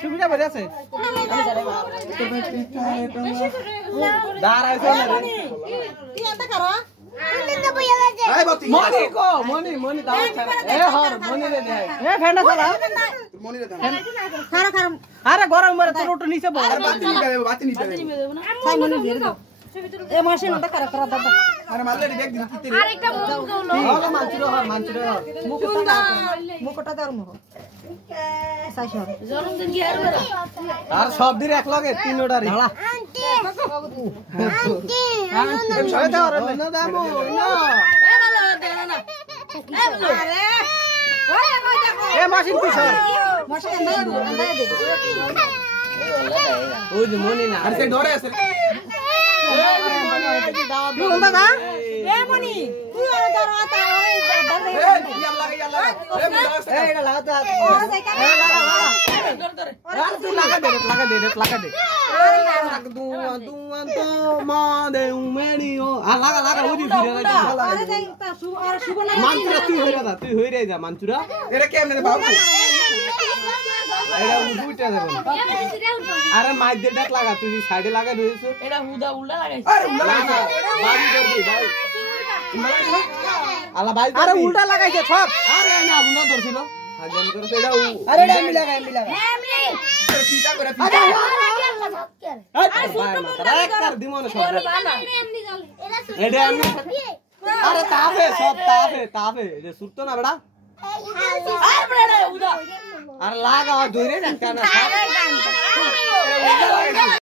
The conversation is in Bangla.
সুবিধা বেড়ে আছে দাঁড়াইছে না রে কি আতা করো মনি কো মনি মনি দাও এ হর মনি রে দে এ ফেন্ডা চালা মনি রে দাও খারা খারা আরে গরম মারে তোর ওটা নিচে বল বাতি নিবে না সাই মনি দিয়ে দাও এ মাসে নটা খারা খারা দাও আরে মারলে দেখ দিন কি আরেকটা মুখ দাও হলো মানচুরে হর মুখটা দাও মুখ সাই সর জন্মদিন কি আর সব দিন এক লগে তিন ওটারই আন্টি সবাই দাও রে না দামো না এ মাসিন তুই সর মাসে না দে ওই যে মনি না আরে ডরে আছে তুই ওন্দা দা এ মনি তুই ধরো আতা এ ইয়াল্লা ইয়াল্লা এ এটা লাগাতা ওরা যাইকা এ লাগা আর তুই লাগা দে দুয়ান তো মা দে উমেনিও আ লাগা ওই ফিরে আরে যাইতা শুভ না মানচুরা তুই হইরে যা মানচুরা এরা কেমনে বাবু এরা উঠে যাবে আরে মাইক দিয়ে ডাক লাগা তুই সাইডে লাগা রইছো এটা হুদা উল্টা লাগাইছে আরে উল্লা বাড়ি করবি ভাই আলা ভাই আরে উল্টা লাগাইছে সব আরে না উল্টা ধরছিল হাজান করে এটা আরে এমনি লাগা পিটা করে আরে দিমন সব এটা আমি আরে তাফে যে সুরতো না বড়া আর বড় হুদা আর লাগা ধরে না কেন